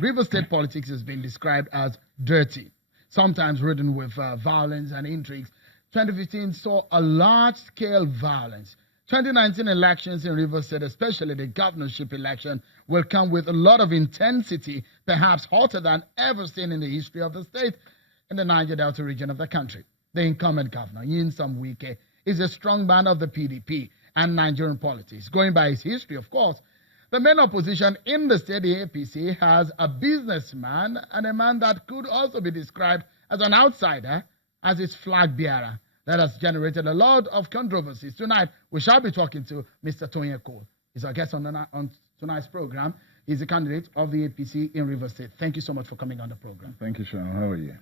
River State politics has been described as dirty, sometimes ridden with violence and intrigues. 2015 saw a large-scale violence. 2019 elections in River State, especially the governorship election, will come with a lot of intensity, perhaps hotter than ever seen in the history of the state in the Niger Delta region of the country. The incumbent governor, Nyesom Wike, is a strong man of the PDP and Nigerian politics. Going by his history, of course, the main opposition in the state, the APC, has a businessman and a man that could also be described as an outsider, as its flag bearer. That has generated a lot of controversies. Tonight, we shall be talking to Mr. Tonye. He's our guest on tonight's program. He's a candidate of the APC in River State. Thank you so much for coming on the program. Thank you, Sean. How are you?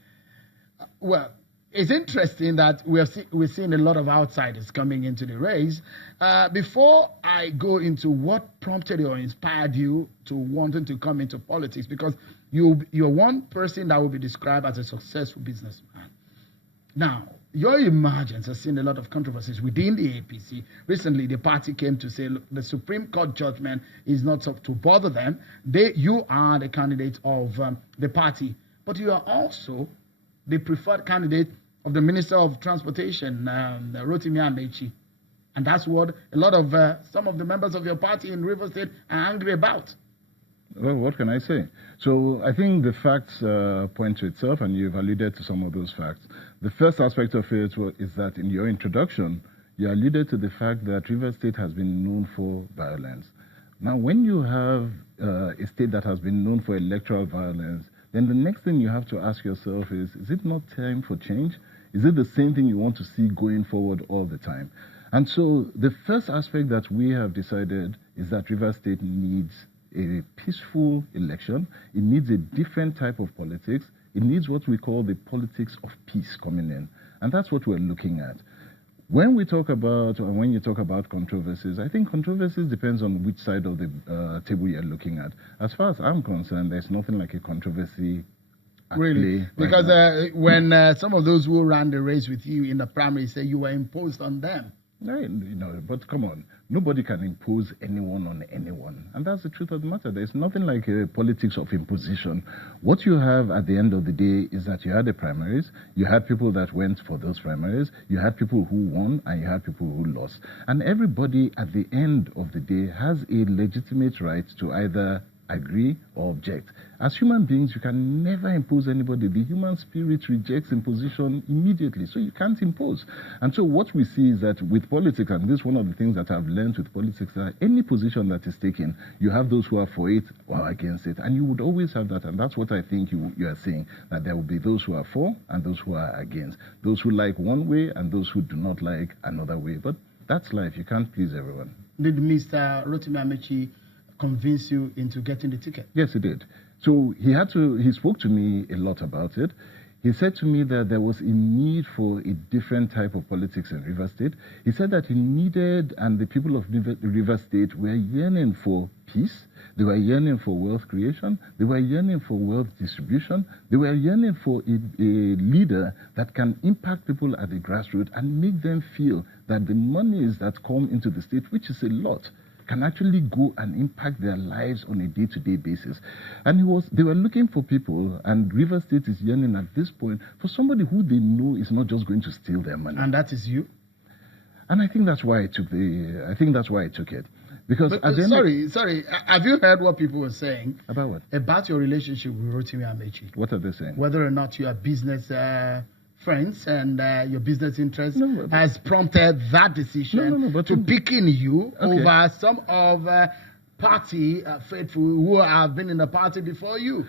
Well, it's interesting that we're seeing a lot of outsiders coming into the race. Before I go into what prompted or inspired you to wanting to come into politics, because you're one person that will be described as a successful businessman. Now, your emergence has seen a lot of controversies within the APC. Recently, the party came to say, look, the Supreme Court judgment is not to bother them. You are the candidate of the party, but you are also the preferred candidate of the Minister of Transportation, Rotimi Amechi. And that's what a lot of some of the members of your party in River State are angry about. Well, what can I say? So I think the facts point to itself, and you've alluded to some of those facts. The first aspect of it is that in your introduction, you alluded to the fact that River State has been known for violence. Now, when you have a state that has been known for electoral violence, then the next thing you have to ask yourself is it not time for change? Is it the same thing you want to see going forward all the time? And so the first aspect that we have decided is that River State needs a peaceful election. It needs a different type of politics. It needs what we call the politics of peace coming in. And that's what we're looking at. When we talk about, or when you talk about controversies, I think controversies depends on which side of the table you're looking at. As far as I'm concerned, there's nothing like a controversy. Really? Because when some of those who ran the race with you in the primary say you were imposed on them. No, but come on. Nobody can impose anyone on anyone. And that's the truth of the matter. There's nothing like a politics of imposition. What you have at the end of the day is that you had the primaries, you had people that went for those primaries, you had people who won, and you had people who lost. And everybody at the end of the day has a legitimate right to either agree or object. As human beings, you can never impose anybody. The human spirit rejects imposition immediately, so you can't impose. And so what we see is that with politics, and this is one of the things that I've learned with politics, that any position that is taken, you have those who are for it or against it, and you would always have that. And that's what I think you are saying, that there will be those who are for and those who are against, those who like one way and those who do not like another way. But that's life. You can't please everyone. Did Mr. Rotimi Amechi convince you into getting the ticket? Yes, he did. So he spoke to me a lot about it. He said to me that there was a need for a different type of politics in River State. He said that he needed, and the people of River State were yearning for peace. They were yearning for wealth creation. They were yearning for wealth distribution. They were yearning for a leader that can impact people at the grassroots and make them feel that the monies that come into the state, which is a lot, can actually go and impact their lives on a day-to-day basis. And they were looking for people, and River State is yearning at this point for somebody who they know is not just going to steal their money. And that is you? And I think that's why I took it. Because sorry, have you heard what people were saying? About what? About your relationship with Rotimi Amechi. What are they saying? Whether or not you are business friends and your business interest has prompted that decision to picking you over some of party faithful who have been in the party before you.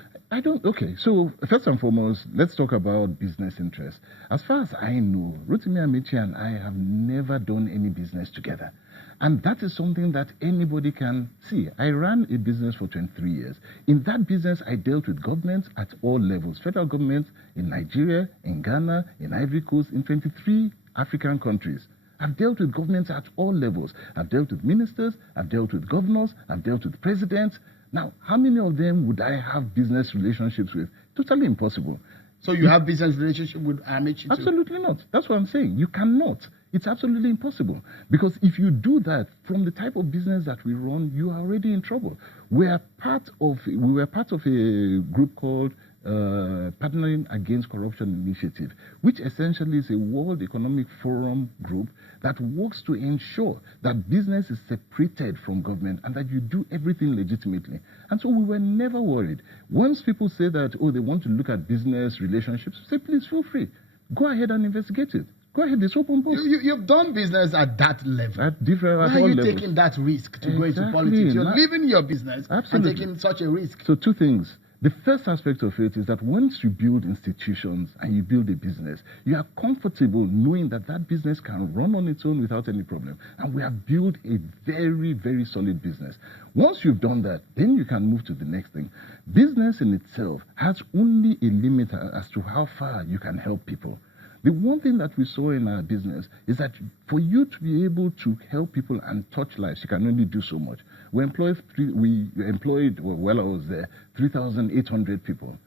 So first and foremost, let's talk about business interests. As far as I know, Rotimi Amechi and I have never done any business together. And that is something that anybody can see. I ran a business for 23 years. In that business, I dealt with governments at all levels. Federal governments in Nigeria, in Ghana, in Ivory Coast, in 23 African countries. I've dealt with governments at all levels. I've dealt with ministers, I've dealt with governors, I've dealt with presidents. Now, how many of them would I have business relationships with? Totally impossible. So you have business relationship with Amechi too? Absolutely not. That's what I'm saying. You cannot. It's absolutely impossible. Because if you do that, from the type of business that we run, you are already in trouble. We were part of a group called Partnering Against Corruption Initiative, which essentially is a World Economic Forum group that works to ensure that business is separated from government and that you do everything legitimately. And so we were never worried. Once people say that, oh, they want to look at business relationships, say, please feel free. Go ahead and investigate it. Go ahead, it's open book. You've done business at that level. At different Why at are all you levels. taking that risk to go into politics? You're leaving your business Absolutely. and taking such a risk. So two things. The first aspect of it is that once you build institutions and you build a business, you are comfortable knowing that that business can run on its own without any problem. And we have built a very, very solid business. Once you've done that, then you can move to the next thing. Business in itself has only a limit as to how far you can help people. The one thing that we saw in our business is that for you to be able to help people and touch lives, you can only do so much. We employed, while I was there, 3,800 people.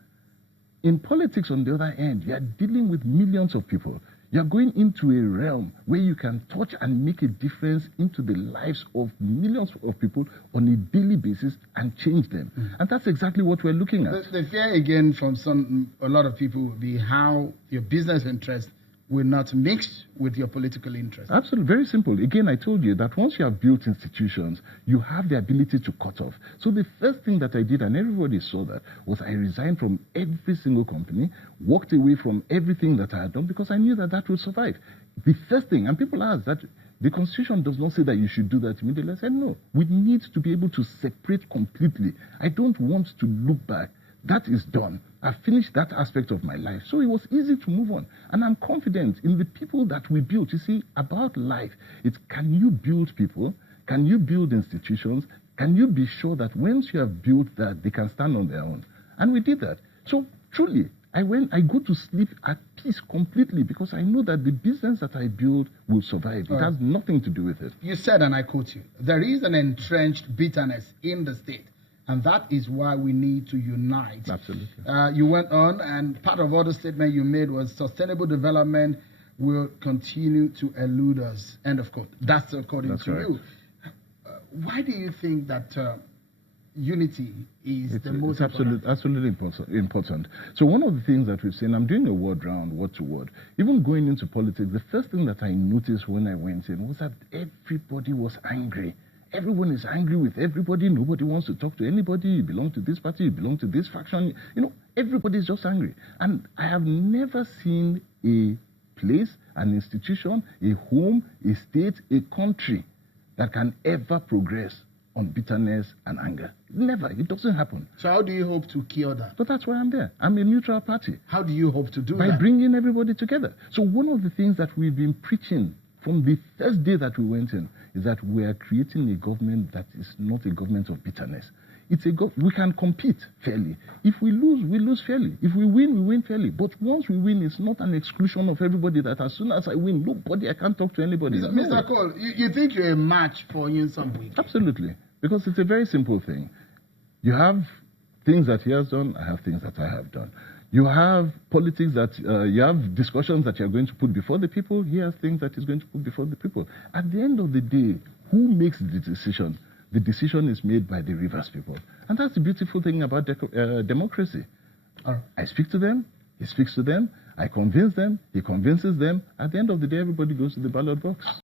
In politics, on the other end, you are dealing with millions of people. You are going into a realm where you can touch and make a difference into the lives of millions of people on a daily basis and change them. And that's exactly what we're looking at. The fear again from a lot of people would be how your business interest will not mix with your political interest. Absolutely, very simple. Again, I told you that once you have built institutions, you have the ability to cut off. So the first thing that I did, and everybody saw that, was I resigned from every single company, walked away from everything that I had done because I knew that that would survive. The first thing, and people ask that the Constitution does not say that you should do that immediately. I said, no, we need to be able to separate completely. I don't want to look back. That is done. I finished that aspect of my life. So it was easy to move on. And I'm confident in the people that we built. You see, about life, it's can you build people? Can you build institutions? Can you be sure that once you have built that, they can stand on their own? And we did that. So truly, I go to sleep at peace completely because I know that the business that I build will survive. It has nothing to do with it. You said, and I quote you, there is an entrenched bitterness in the state. And that is why we need to unite. Absolutely. You went on, and part of all the statement you made was sustainable development will continue to elude us. End of quote. That's according to you. Why do you think that unity is the most important? Absolutely important. So one of the things that we've seen, I'm doing a word round, word to word. Even going into politics, the first thing that I noticed when I went in was that everybody was angry. Everyone is angry with everybody. Nobody wants to talk to anybody. You belong to this party, you belong to this faction. You know, everybody's just angry. And I have never seen a place, an institution, a home, a state, a country that can ever progress on bitterness and anger. Never. It doesn't happen. So how do you hope to cure that? But that's why I'm there. I'm a neutral party. How do you hope to do that? By bringing everybody together. So one of the things that we've been preaching from the first day that we went in is that we are creating a government that is not a government of bitterness. It's we can compete fairly. If we lose, we lose fairly. If we win fairly. But once we win, it's not an exclusion of everybody that as soon as I win, I can't talk to anybody. Mr. Cole, you think you're a match for Yin Sambuike? Absolutely. Because it's a very simple thing. You have things that he has done, I have things that I have done. You have politics that, you have discussions that you're going to put before the people. He has things that he's going to put before the people. At the end of the day, who makes the decision? The decision is made by the Rivers people. And that's the beautiful thing about democracy. I speak to them, he speaks to them, I convince them, he convinces them. At the end of the day, everybody goes to the ballot box.